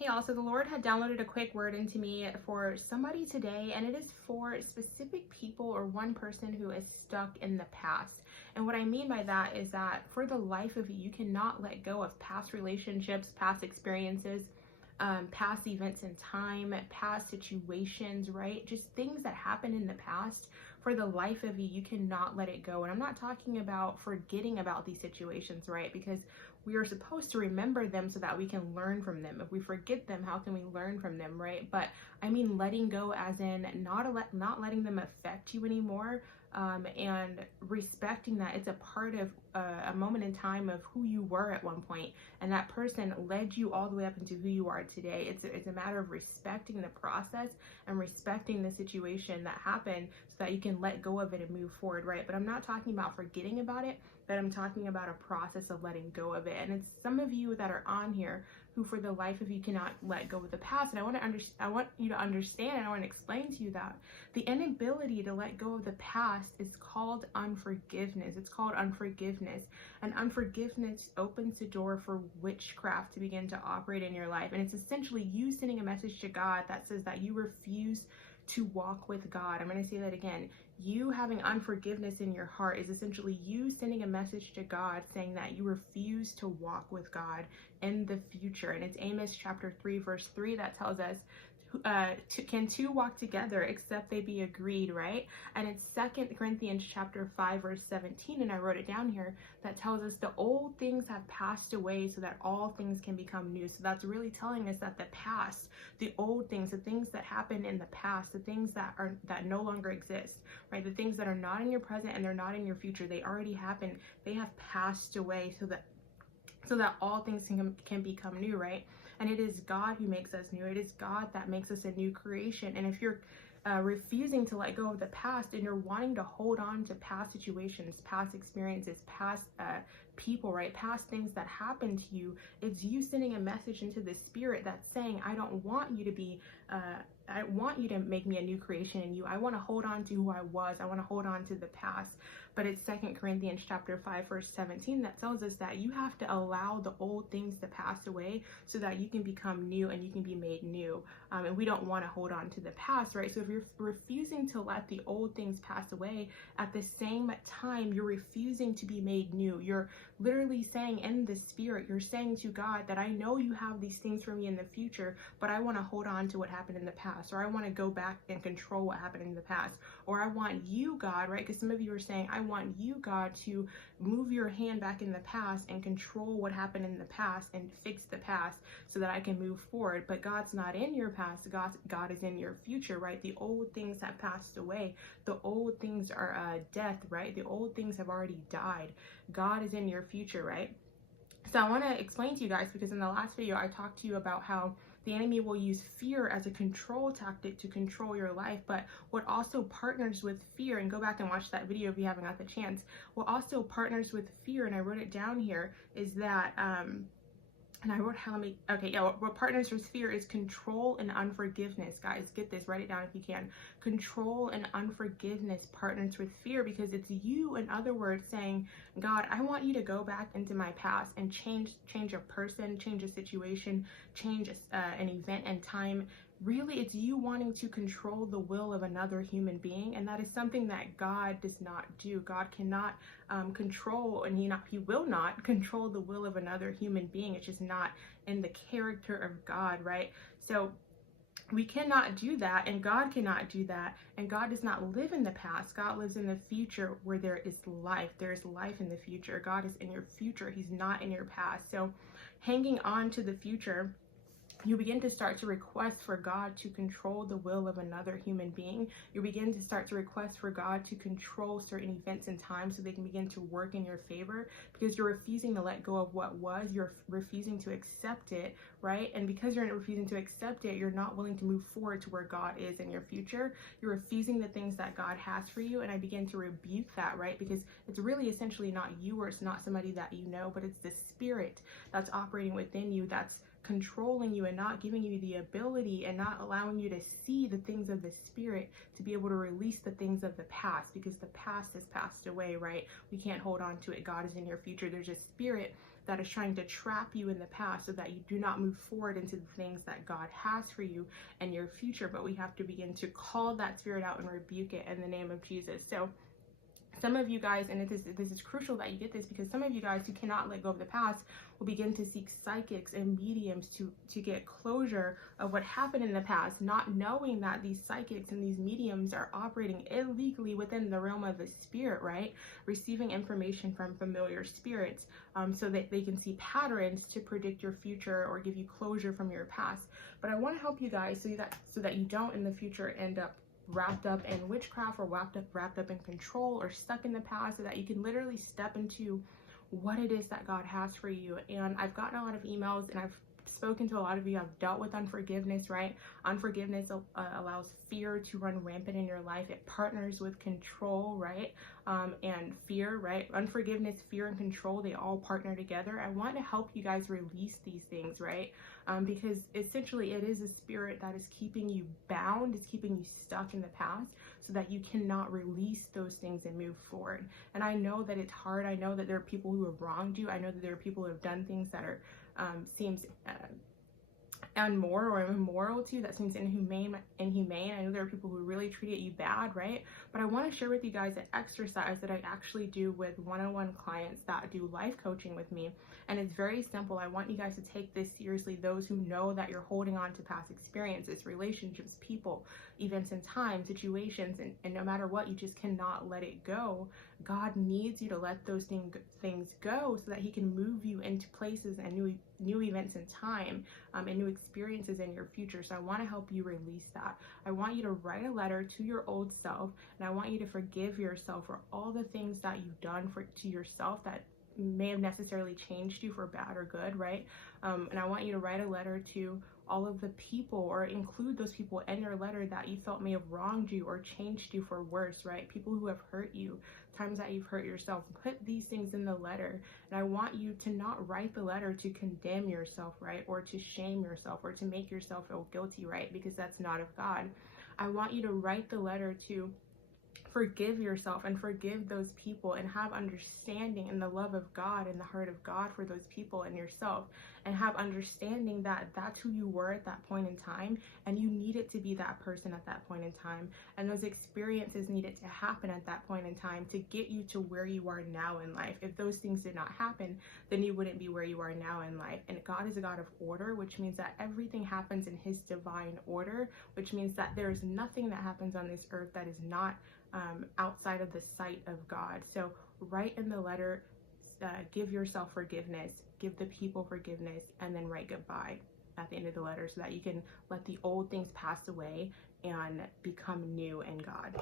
Hey, also, the Lord had downloaded a quick word into me for somebody today, and it is for specific people or one person who is stuck in the past. And what I mean by that is that for the life of you, you cannot let go of past relationships, past experiences, past events in time, past situations, right? Just things that happened in the past. For the life of you, you cannot let it go. And I'm not talking about forgetting about these situations, right? Because we are supposed to remember them so that we can learn from them. If we forget them, how can we learn from them, right? But I mean letting go as in not letting them affect you anymore, and respecting that it's a part of a moment in time of who you were at one point, and that person led you all the way up into who you are today. It's a matter of respecting the process and respecting the situation that happened so that you can let go of it and move forward, right? But I'm not talking about forgetting about it, but I'm talking about a process of letting go of it. And it's some of you that are on here who for the life of you cannot let go of the past. And I want you to understand, and I want to explain to you that the inability to let go of the past is called unforgiveness. It's called unforgiveness. And unforgiveness opens the door for witchcraft to begin to operate in your life. And it's essentially you sending a message to God that says that you refuse to walk with God. I'm going to say that again. You having unforgiveness in your heart is essentially you sending a message to God saying that you refuse to walk with God in the future. And it's Amos chapter 3 verse 3 that tells us, can two walk together except they be agreed, right? And it's 2 Corinthians chapter 5 verse 17, and I wrote it down here, that tells us the old things have passed away so that all things can become new. So that's really telling us that the past, the old things, the things that happened in the past, the things that no longer exist, right? The things that are not in your present and they're not in your future, they already happened. They have passed away so that all things can become new, right? And it is God who makes us new. It is God that makes us a new creation. And if you're refusing to let go of the past and you're wanting to hold on to past situations, past experiences, past people, right? Past things that happened to you, it's you sending a message into the spirit that's saying, I don't want you to be, I want you to make me a new creation in you. I want to hold on to who I was. I want to hold on to the past. But it's 2 Corinthians chapter 5 verse 17 that tells us that you have to allow the old things to pass away so that you can become new and you can be made new. And we don't want to hold on to the past, right? So if you're refusing to let the old things pass away, at the same time, you're refusing to be made new. You're literally saying in the spirit, you're saying to God that I know you have these things for me in the future, but I want to hold on to what happened in the past, or I want to go back and control what happened in the past, or I want you, God, right? Because some of you are saying, I want you, God, to move your hand back in the past and control what happened in the past and fix the past so that I can move forward. But God's not in your past. God is in your future, right? The old things have passed away. The old things are death, right? The old things have already died. God is in your future, right? So I want to explain to you guys, because in the last video I talked to you about how the enemy will use fear as a control tactic to control your life, but what also partners with fear, and go back and watch that video if you haven't got the chance, what also partners with fear, and I wrote it down here, is that and I wrote what partners with fear is control and unforgiveness. Guys, get this, write it down if you can. Control and unforgiveness partners with fear, because it's you, in other words, saying, God, I want you to go back into my past and change a person, change a situation, change an event and time. Really, it's you wanting to control the will of another human being, and that is something that God does not do. God cannot control, and he will not control the will of another human being. It's just not in the character of God, right? So we cannot do that, and God cannot do that, and God does not live in the past. God lives in the future where there is life. There is life in the future. God is in your future. He's not in your past. So hanging on to the future, you begin to start to request for God to control the will of another human being. You begin to start to request for God to control certain events and times so they can begin to work in your favor, because you're refusing to let go of what was. You're refusing to accept it, right? And because you're refusing to accept it, you're not willing to move forward to where God is in your future. You're refusing the things that God has for you, and I begin to rebuke that, right? Because it's really essentially not you, or it's not somebody that you know, but it's the spirit that's operating within you that's controlling you and not giving you the ability and not allowing you to see the things of the spirit to be able to release the things of the past, because the past has passed away, right? We can't hold on to it. God is in your future. There's a spirit that is trying to trap you in the past so that you do not move forward into the things that God has for you and your future. But we have to begin to call that spirit out and rebuke it in the name of Jesus. So some of you guys, and this is crucial that you get this, because some of you guys who cannot let go of the past will begin to seek psychics and mediums to get closure of what happened in the past, not knowing that these psychics and these mediums are operating illegally within the realm of the spirit, right? Receiving information from familiar spirits, so that they can see patterns to predict your future or give you closure from your past. But I want to help you guys so that you don't in the future end up wrapped up in witchcraft or wrapped up in control or stuck in the past, so that you can literally step into what it is that God has for you. And I've gotten a lot of emails, and I've spoken to a lot of you. I've dealt with unforgiveness, right? Unforgiveness allows fear to run rampant in your life. It partners with control, right? And fear, right? Unforgiveness, fear, and control, they all partner together. I want to help you guys release these things, right? Because essentially it is a spirit that is keeping you bound, is keeping you stuck in the past, so that you cannot release those things and move forward. And I know that it's hard. I know that there are people who have wronged you. I know that there are people who have done things that are seems unmoral or immoral to you, that seems inhumane. I know there are people who really treated you bad, right? But I want to share with you guys an exercise that I actually do with one-on-one clients that do life coaching with me. And it's very simple. I want you guys to take this seriously. Those who know that you're holding on to past experiences, relationships, people, events in time, situations, and no matter what, you just cannot let it go. God needs you to let those things go, so that he can move you into places and new events in time, and new experiences in your future. So I want to help you release that. I want you to write a letter to your old self, and I want you to forgive yourself for all the things that you've done to yourself that may have necessarily changed you for bad or good, right? And I want you to write a letter to all of the people, or include those people in your letter that you felt may have wronged you or changed you for worse, right? People who have hurt you, times that you've hurt yourself. Put these things in the letter. And I want you to not write the letter to condemn yourself, right? Or to shame yourself, or to make yourself feel guilty, right? Because that's not of God. I want you to write the letter to forgive yourself and forgive those people, and have understanding in the love of God and the heart of God for those people and yourself, and have understanding that that's who you were at that point in time, and you needed to be that person at that point in time, and those experiences needed to happen at that point in time to get you to where you are now in life. If those things did not happen, then you wouldn't be where you are now in life. And God is a God of order, which means that everything happens in his divine order, which means that there is nothing that happens on this earth that is not outside of the sight of God. So write in the letter, give yourself forgiveness, give the people forgiveness, and then write goodbye at the end of the letter, so that you can let the old things pass away and become new in God.